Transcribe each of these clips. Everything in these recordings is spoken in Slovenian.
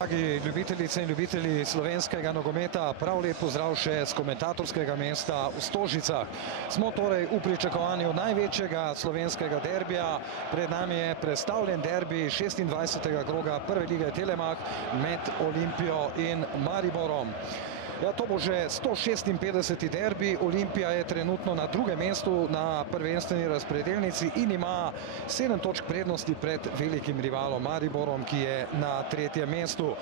Dragi ljubitelice in ljubitelji slovenskega nogometa, prav lep pozdrav še z komentatorskega mesta v Stožicah. Smo torej v pričakovanju največjega slovenskega derbija. Pred nami je predstavljen derbi 26. kroga prve lige Telemach med Olimpijo in Mariborom. Ja, to bo že 156. derbi. Olimpija je trenutno na drugem mestu na prvenstveni razpredelnici in ima 7 točk prednosti pred velikim rivalom Mariborom, ki je na tretjem mestu.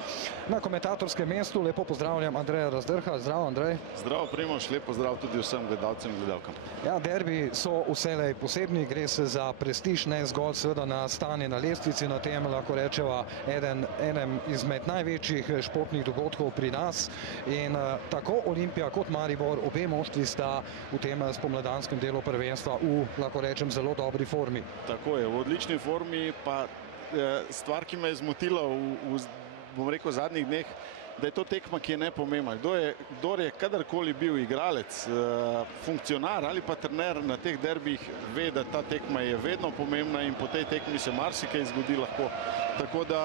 Na komentatorskem mestu lepo pozdravljam Andreja Razdrha. Zdrav, Andrej. Zdrav, Primož, lep pozdrav tudi vsem gledalcem in gledalkam. Ja, derbi so vselej posebni, gre se za prestiž, ne zgolj seveda na stanje na lestvici, na tem lahko rečeva enem izmed največjih športnih dogodkov pri nas. In tako Olimpija kot Maribor, obe moštvi sta v tem spomladanskem delu prvenstva v, lahko rečem, zelo dobri formi. Tako je, v odlični formi, pa stvar, ki me je zmotila bom rekel, v zadnjih dneh, da je to tekma, ki je nepomembna. Kdor je kadarkoli bil igralec, funkcionar ali pa trener na teh derbih, ve, da ta tekma je vedno pomembna in po tej tekmi se marsikaj zgodi lahko. Tako da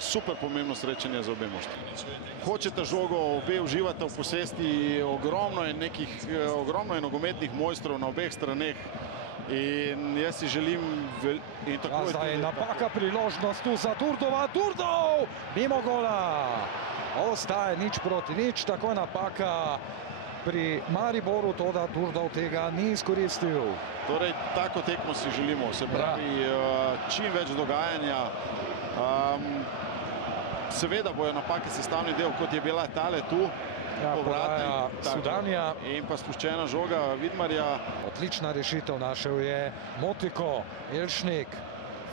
super pomembno srečanje za obe moštvi. Hočete žogo, obe uživate v posesti, ogromno je nogometnih mojstrov na obeh straneh. In jaz si želim... Zdaj je napaka, priložnost tu za Durdova. Durdov! Mimo gola! Ostaje 0:0, tako je napaka pri Mariboru, to da Durdov tega ni izkoristil. Torej, tako tekmo si želimo, se pravi, čim več dogajanja. Seveda bojo napake sestavni del, kot je bila tale tu. Podaja Sudanija. In pa spuščena žoga Vidmarja. Odlična rešitev našel je Motiko, Elšnik,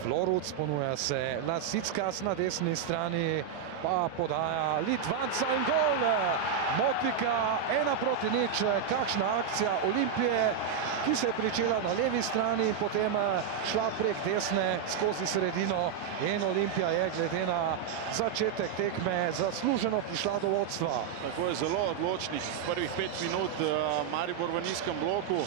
Floruc, ponuja se Lasickas na desni strani, pa podaja Litvanca in gol. Motika 1:0, kakšna akcija Olimpije, ki se je pričela na levi strani in potem šla prek desne skozi sredino in Olimpija je glede na začetek tekme zasluženo prišla do vodstva. Tako je, zelo odločnih prvih 5 minut, Maribor v nizkem bloku,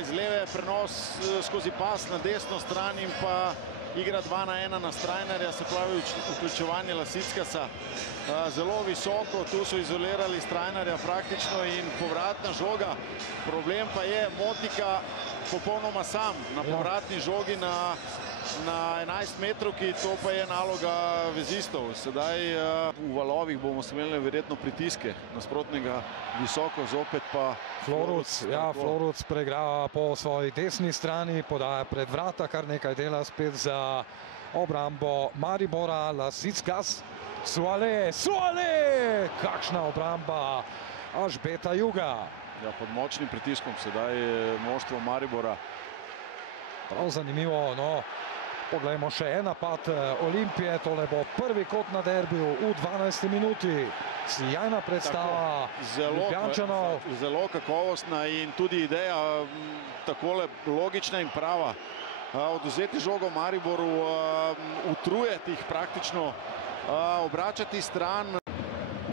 iz leve prenos skozi pas na desno stran in pa igra 2:1 na Strajnarja, se pravi vključevanje Lasickasa. Zelo visoko, tu so izolirali Strajnarja praktično in povratna žoga. Problem pa je Motika popolnoma sam na povratni žogi na 11 metrovki, to pa je naloga vezistov. Sedaj v valovih bomo imeli verjetno pritiske nasprotnega visoko, zopet pa Floruc. Ja, Floruc pregrava po svoji desni strani, podaja pred vrata, kar nekaj dela spet za obrambo Maribora. Lasickas, Suale, kakšna obramba Ažbeta Juga. Ja, pod močnim pritiskom sedaj moštvo Maribora. Prav zanimivo, no. Poglejmo še en napad Olimpije, tole bo prvi kot na derbiju v 12. minuti. Sjajna predstava Ljubljančanov. Zelo kakovostna in tudi ideja takole logična in prava. Odvzeti žogo Mariboru, utrujeti jih praktično, obračati stran.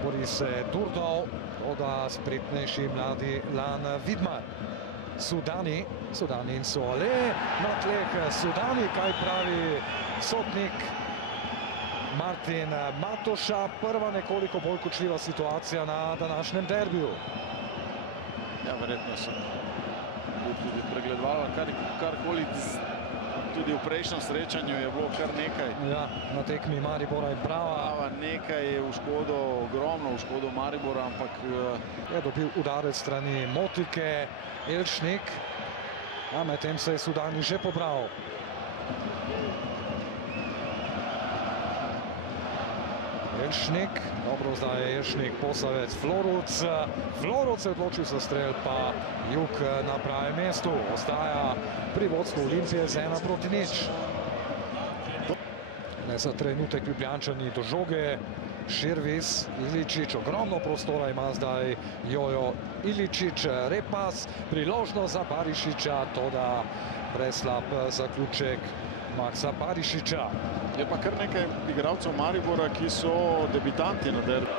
Bori se Durdov, toda spretnejši mladi Lan Vidmar. Sudani in Suale, na tleh Sudani, kaj pravi sodnik Martin Matoša. Prva nekoliko bolj kočljiva situacija na današnjem derbiju. Ja, verjetno sem tudi pregledoval karkoli, tudi v prejšnjem srečanju je bilo kar nekaj. Ja, na tekmi Maribora je prava. Nekaj je v škodo, ogromno v škodo Maribora, ampak... Je dobil udarec strani Motike, Elšnik, a medtem se je Sudani že pobral. Elšnik, dobro, zdaj je Elšnik, Posavec, Floruc. Floruc se je odločil za strel, pa Jug na pravem mestu. Ostaja pri vodstvu Olimpije z 1:0. Ne za trenutek Ljubljančani do žoge. Širvis, Iličić, ogromno prostora ima zdaj Jojo Iličić, repas, priložnost za Barišića, toda preslab zaključek Maksa Barišića. Je pa kar nekaj igralcev Maribora, ki so debitanti na derbi.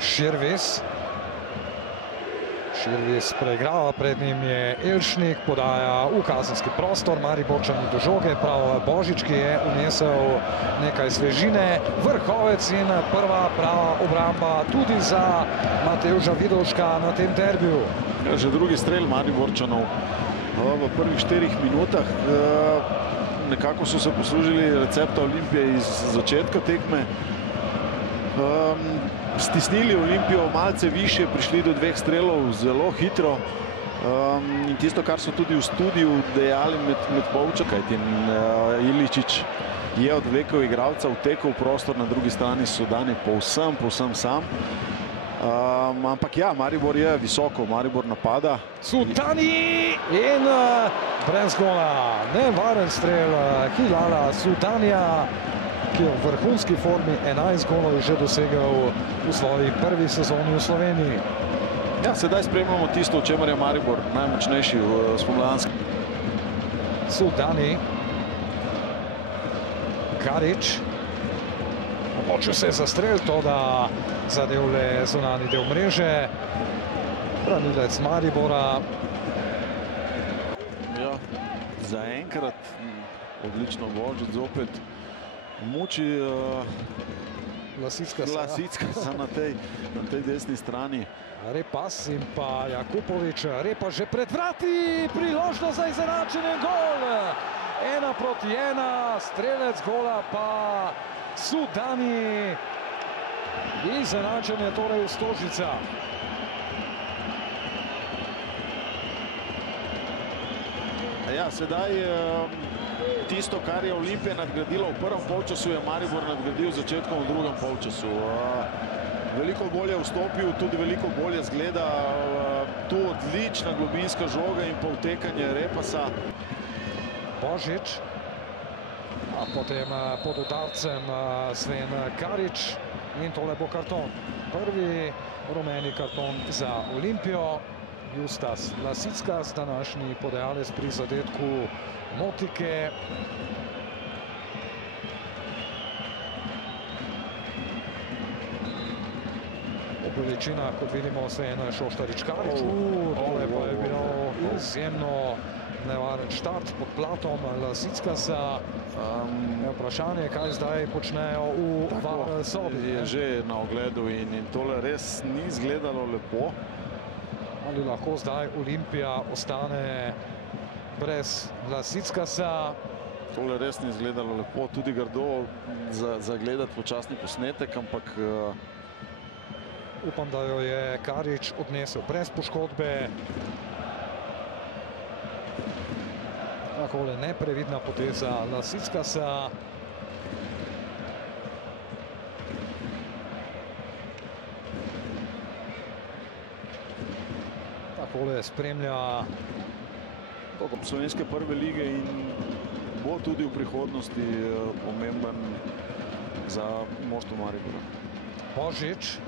Širvis, Širvis preigrava, pred njim je Elšnik, podaja v kazenski prostor, Mariborčani do žoge, prav Božič, ki je unesel nekaj svežine, vrhovec in prva prava obramba tudi za Matevža Vidovška na tem derbiju. Že drugi strel Mariborčanov v prvih 4 minutah. Nekako so se poslužili recepta Olimpije iz začetka tekme. Stisnili Olimpijo malce više, prišli do 2 strelov zelo hitro. In tisto, kar so tudi v studiu dejali med polčasom, kajti Iličić je odvlekel igralca, vtekel v prostor, na drugi strani Sudani povsem sam. Ampak ja, Maribor je visoko, Maribor napada. Sudani in brez gola, nevaren strel Hilala Sudanija, ki je v vrhunski formi, 11 golov je že dosegel v svoji prvi sezoni v Sloveniji. Ja, sedaj spremljamo tisto, v čemer je Maribor najmočnejši v spomladanskem. Sudani, Karič, odločil se za strel, to da zadev le zunanji del mreže. Branilec Maribora. Ja, zaenkrat odlično Božič zopet muči Lasicka na tej desni strani. Repas in pa Jakupovič. Repa že pred vrati, priložnost za izenačenje, gol. 1-1, strelec gola pa Sudani. Izenačenje torej v Stožicah. Ja, sedaj tisto, kar je Olimpija nadgradila v prvem polčasu, je Maribor nadgradil začetkom v drugem polčasu. Veliko bolje vstopil, tudi veliko bolje zgleda. Tu odlična globinska žoga in pa vtekanje Repasa. Božič, a potem pod udarcem Sven Karič in tole bo karton. Prvi rumeni karton za Olimpijo. Justas Lasickas, današnji podajalec pri zadetku Motike. Po veličinah, kot vidimo, se je Šoštarič Karič. Tole pa je bilo izjemno nevaren štart pod platom Lasickasa. Vprašanje, kaj zdaj počnejo v sobi. Je že na ogledu in tole res ni izgledalo lepo. Ali lahko zdaj Olimpija ostane brez Lasickasa? Tole res ni izgledalo lepo, tudi grdo za gledati počasni posnetek, ampak upam, da jo je Karič odnesel brez poškodbe. Takole neprevidna poteza Lasickasa. Takole spremlja slovenske prve lige in bo tudi v prihodnosti pomemben za moštvo Maribora. Božič.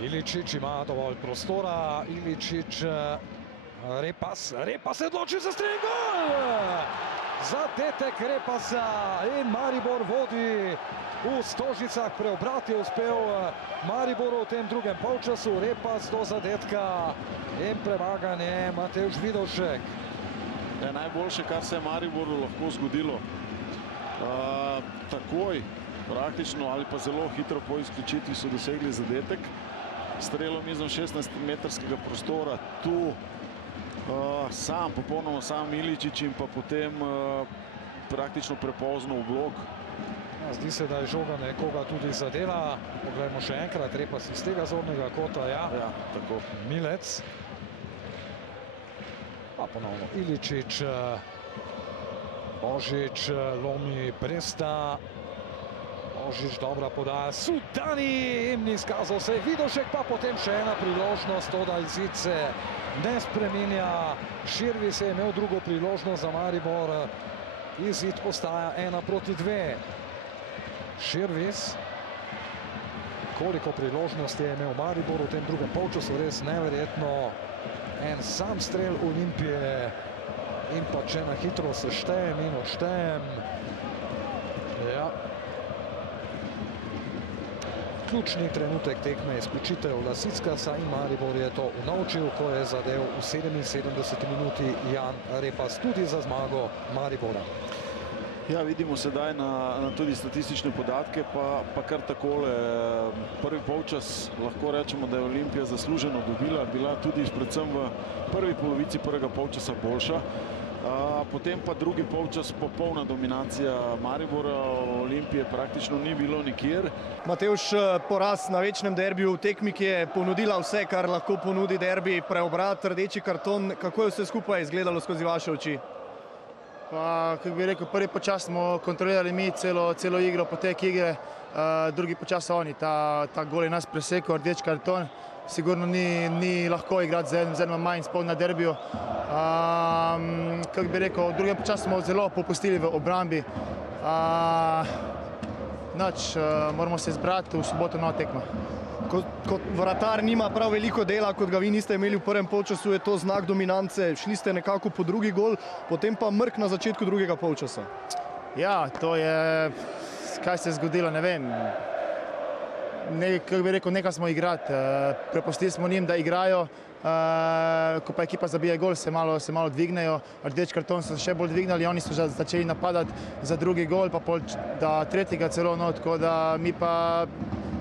Iličić ima dovolj prostora. Iličić, Repas se odloči za strel, gol! Zadetek Repasa in Maribor vodi v Stožicah. Preobrat je uspel Mariboru v tem drugem polčasu. Repas do zadetka in premagan je Matevž Vidovšek. Najboljše, kar se je Mariboru lahko zgodilo. Takoj, praktično ali pa zelo hitro po izključitvi so dosegli zadetek. Strelom izven 16-metrskega prostora. Tu popolnoma sam Iličić in pa potem praktično prepozno v blok. Zdi se, da je žoga nekoga tudi zadela. Poglejmo še enkrat, Repas iz tega zornega kota. Ja, tako. Milec. Pa ponovno Iličić. Božič lomi Bresta. Božič dobra podaja. Sudani jim ni izkazal se. Vidovšek pa potem še ena priložnost. To, da izid se ne spreminja. Širvis je imel drugo priložnost za Maribor. Izid ostaja 1-2. Širvis. Koliko priložnosti je imel Maribor v tem drugem polčasu, res neverjetno. En sam strel Olimpije in pa če na hitro seštejem in odštejem. Ja. ključni trenutek tekme izključitev Lasickasa in Maribor je to unovčil, ko je zadel v 77. minuti Jan Repas tudi za zmago Maribora. Ja, vidimo sedaj na tudi statistične podatke, pa kar takole. Prvi polčas lahko rečemo, da je Olimpija zasluženo dobila, bila tudi predvsem v prvi polovici prvega polčasa boljša. Potem pa drugi polčas popolna dominacija Maribora, Olimpije praktično ni bilo nikjer. Matevž, poraz na večnem derbiju v tekmi, ki je ponudila vse, kar lahko ponudi derbi, preobrat, rdeči karton. Kako je vse skupaj izgledalo skozi vaše oči? Kako bi rekel, prvi počas smo kontrolirali mi celo igro, potek igre, drugi počas oni. Ta gol je nas presekal, rdeč karton. Sigurno ni lahko igrati z enim manj sploh na derbiju. Kako bi rekel, v drugem času smo zelo popustili v obrambi. Moramo se zbrati, v soboto nova tekma. Kot vratar nima prav veliko dela, kot ga vi niste imeli v prvem polčasu, je to znak dominance. Šli ste nekako po drugi gol, potem pa mrk na začetku drugega polčasa. Ja, to je, kaj se je zgodilo, ne vem. Kako bi rekel, nekaj smo igrati. Prepustili smo njim, da igrajo. Ko pa ekipa zabije gol, se malo dvignejo. Rdeč karton so še bolj dvignali, oni so začeli napadati za drugi gol, pa da tretjega celo, tako da mi pa,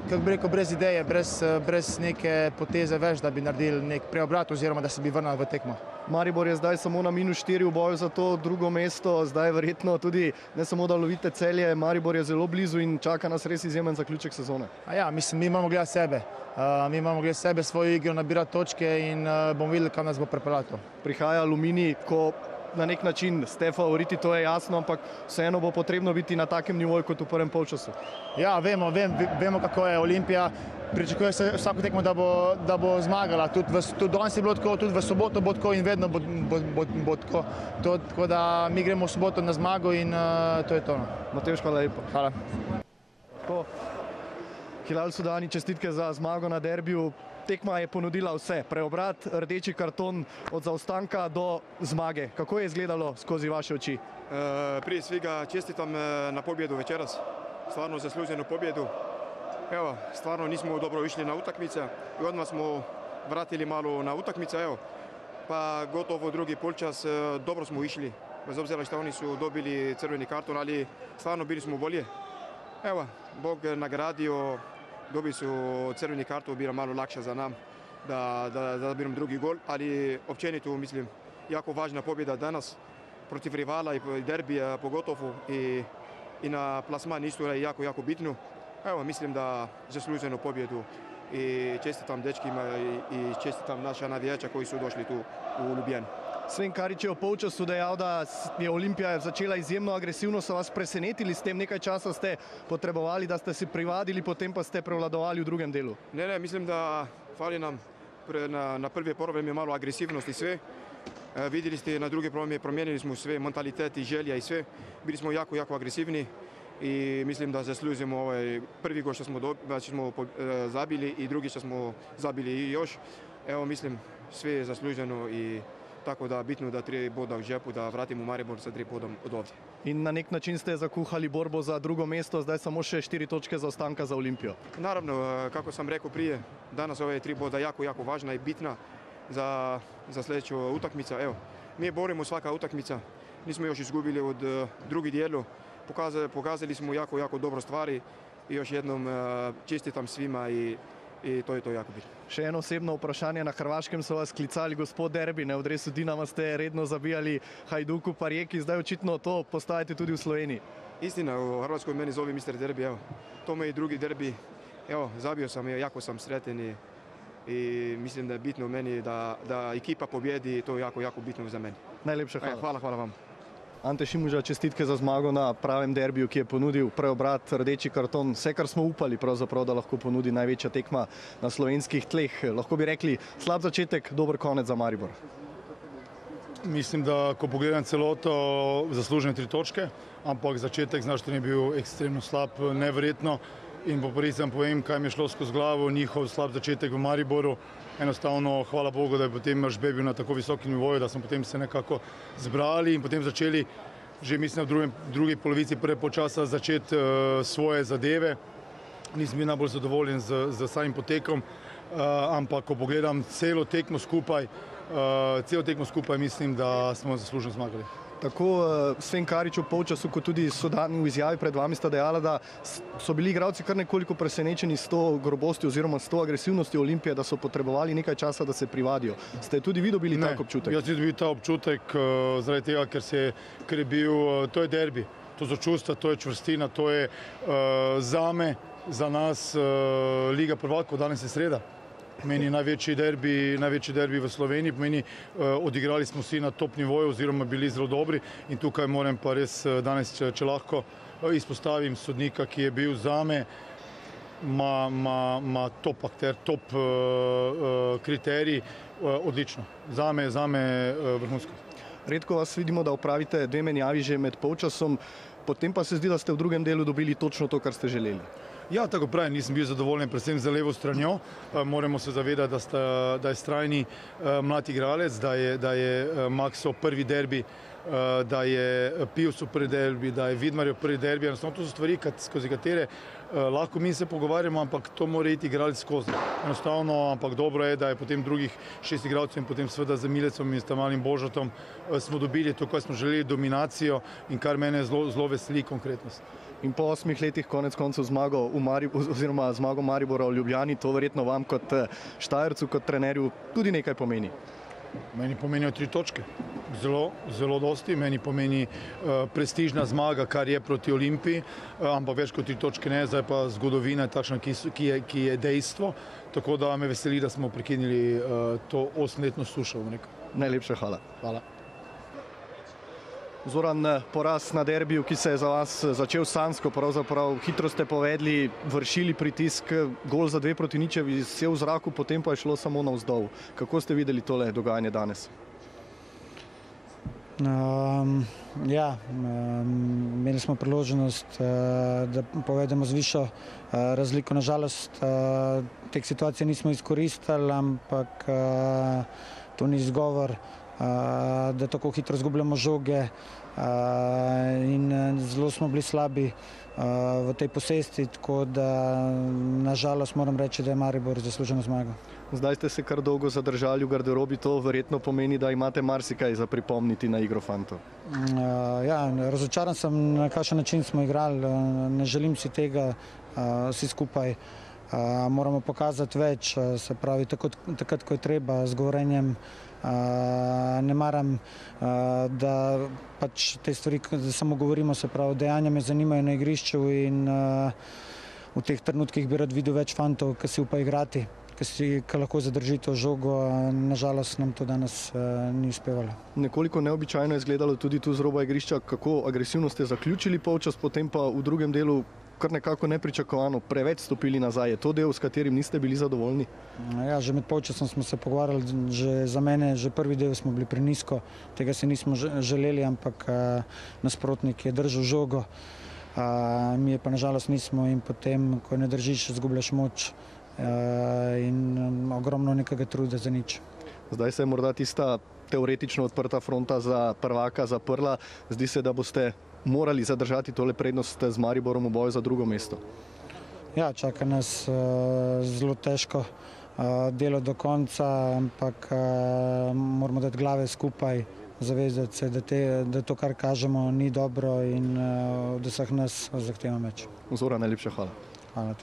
kako bi rekel, brez ideje, brez neke poteze več, da bi naredili nek preobrat oziroma da se bi vrnili v tekmo. Maribor je zdaj samo na -4 v boju za to drugo mesto, zdaj verjetno tudi ne samo da lovite Celje, Maribor je zelo blizu in čaka nas res izjemen zaključek sezone. Ja, mislim, mi imamo gledati sebe. Mi imamo gledati sebe, svojo igro, nabirati točke in bomo videli, kam nas bo pripeljalo. Prihaja Aluminij, ko na nek način ste favoriti, to je jasno, ampak vseeno bo potrebno biti na takem nivoju kot v prvem polčasu. Ja, vemo kako je Olimpija. Pričakuje se vsako tekmo, da bo zmagala. Tudi danes je bilo tako, tudi v soboto bo tako in vedno bo tako. Tako da mi gremo v soboto na zmago in to je to. Matevž, hvala lepo. Hvala. Hilal Sudani, čestitke za zmago na derbiju. Tekma je ponudila vse, preobrat, rdeči karton od zaostanka do zmage. Kako je izgledalo skozi vaše oči? Prije svega čestitam na pobjedu večeras, stvarno zasluženu pobjedu. Evo, stvarno nismo dobro išli na utakmice i odmah smo vratili malo na utakmice, evo. Pa gotovo drugi polčas dobro smo išli, bez obzira što oni su dobili crveni karton, ali stvarno bili smo bolje. Evo, Bog nagradio, dobili su crveni karton, bilo malo lakše za nam da dobijemo drugi gol, ali općenito mislim jako važna pobjeda danas protiv rivala i derbija pogotovo i na plasman isto je jako bitno. Evo, mislim da zasluženu pobjedu i čestitam dečkima i čestitam naša navijača koji su došli tu u Ljubljani. Sven Karič je v polčasu dejal, da je Olimpija začela izjemno agresivno, so vas presenetili, s tem nekaj časa ste potrebovali, da ste se privadili, potem pa ste prevladovali v drugem delu. Ne, mislim da fali nam na prvi polovreme malo agresivnosti sve. Vidjeli ste na druge polovreme, promijenili smo sve, mentalitet i želja i sve. Bili smo jako agresivni i mislim da zaslužimo ovaj prvi gol što smo zabili i drugi što smo zabili i još. Evo, mislim, sve je zasluženo i tako da bitno da 3 boda v žepu, da vratimo Maribor sa 3 bodom od ovdje. In na nek način ste zakuhali borbo za drugo mesto, zdaj samo še 4 točke zaostanka za Olimpijo. Naravno, kako sam rekao prije, danas ove 3 boda jako važna i bitna za sljedeću utakmicu. Evo, mi borimo svaka utakmica, nismo još izgubili od drugi dijelu, pokazali smo jako dobro stvari i još jednom čestitam svima i to je to jako bitno. Še eno osebno vprašanje, na Hrvaškem so vas klicali gospod Derbi, v dresu Dinama ste redno zabijali Hajduku pa Rijeki, zdaj očitno to postajate tudi v Sloveniji. Istina, u Hrvatskoj meni zove Mr. Derbi, evo, to me i drugi derbi, evo, zabio sam, jako sam sretan i mislim da je bitno meni da ekipa pobjedi, to je jako bitno za meni. Najlepša hvala. Hvala vam. Ante Šimuža, čestitke za zmago na pravem derbiju, ki je ponudil preobrat, rdeči karton, vse, kar smo upali pravzaprav, da lahko ponudi največja tekma na slovenskih tleh. Lahko bi rekli, slab začetek, dober konec za Maribor. Mislim, da ko pogledam celoto, zaslužene 3 točke, ampak začetek znašten je bil ekstremno slab, neverjetno. In po prvi sem povem, kaj mi je šlo skozi glavo, njihov slab začetek v Mariboru. Enostavno, hvala Bogu, da je potem Žbe bil na tako visokem nivoju, da smo potem se nekako zbrali in potem začeli že mislim v drugi polovici prve polčasa začeti svoje zadeve. nisem bil najbolj zadovoljen z samim potekom, ampak ko pogledam celo tekmo skupaj, mislim, da smo zaslužno zmagali. Tako Sven Karič v polčasu, kot tudi Sodani v izjavi pred vami sta dejala, da so bili igralci kar nekoliko presenečeni s to grobostjo oziroma s to agresivnostjo Olimpije, da so potrebovali nekaj časa, da se privadijo. Ste tudi vi dobili tak občutek? Jaz sem dobil ta občutek zaradi tega, ker je bil, to je derbi, to so čustva, to je čvrstina, to je zame, za nas Liga prvakov, danes je sreda. Meni največji derbi v Sloveniji, pomeni odigrali smo vsi na top nivoju oziroma bili zelo dobri in tukaj moram pa res danes, če lahko izpostavim sodnika, ki je bil zame top akter, top kriterij, odlično. Zame vrhunsko. Redko vas vidimo, da opravite dve menjavi že med polčasom, potem pa se zdi, da ste v drugem delu dobili točno to, kar ste želeli. Ja, tako pravim, nisem bil zadovoljen predvsem za levo stranjo. Moramo se zavedati, da je Strajni mlad igralec, da je Makso prvi derbi, da je Pivsov prvi derbi, da je Vidmarjev prvi derbi. Enostavno to so stvari, skozi katere lahko mi se pogovarjamo, ampak to mora iti igralec skozi. Enostavno, ampak dobro je, da je potem drugih 6 igralcev in potem seveda z Milecom in Stamalim Božatom smo dobili to, kar smo želeli, dominacijo in kar mene zelo veseli, konkretnost. In po 8 letih konec koncev zmago Maribora v Ljubljani, to verjetno vam kot Štajercu, kot trenerju tudi nekaj pomeni. Meni pomenijo 3 točke, zelo dosti, meni pomeni prestižna zmaga, kar je proti Olimpiji, ampak več kot 3 točke ne, zdaj pa zgodovina je takšna, ki je dejstvo, tako da me veseli, da smo prekinili to 8-letno sušo. Najlepša hvala. Hvala. Zoran, poraz na derbiju, ki se je za vas začel sanjsko, pravzaprav hitro ste povedli, vršili pritisk, gol za 2-0 visel v zraku, potem pa je šlo samo navzdol. Kako ste videli tole dogajanje danes? Imeli smo priložnost, da povedemo z višjo razliko. Nažalost, teh situacij nismo izkoristili, ampak to ni izgovor, da tako hitro izgubljamo žoge in zelo smo bili slabi v tej posesti, tako da nažalost moram reči, da je Maribor zasluženo zmago. Zdaj ste se kar dolgo zadržali v garderobi, to verjetno pomeni, da imate marsikaj za pripomniti na igro fantov. Ja, razočaran sem, na kakšen način smo igrali, ne želim si tega vsi skupaj. Moramo pokazati več, se pravi takrat, ko je treba, z govorenjem. Ne maram, da pač te stvari, da samo govorimo, se pravi, dejanja me zanimajo na igrišču in v teh trenutkih bi rad videl več fantov, ki si upa igrati, ki lahko zadrži to žogo. Nažalost nam to danes ni uspevalo. Nekoliko neobičajno je izgledalo tudi tu z roba igrišča, kako agresivno ste zaključili polčas, potem pa v drugem delu kar nekako nepričakovano preveč stopili nazaj. Je to del, s katerim niste bili zadovoljni? Ja, že med polčasom smo se pogovarjali, že za mene, že prvi del smo bili prenisko, tega si nismo želeli, ampak nasprotnik je držal žogo, mi je pa nažalost nismo in potem, ko ne držiš, izgubljaš moč in ogromno nekega truda za nič. Zdaj se je morda tista teoretično odprta fronta za prvaka zaprla, zdi se, da boste morali zadržati tole prednost z Mariborom v boju za drugo mesto. Ja, čaka nas zelo težko delo do konca, ampak moramo dati glave skupaj, zavezati se, da to, kar kažemo, ni dobro in od vseh nas zahtevamo več. Zoran, najlepša hvala. Hvala.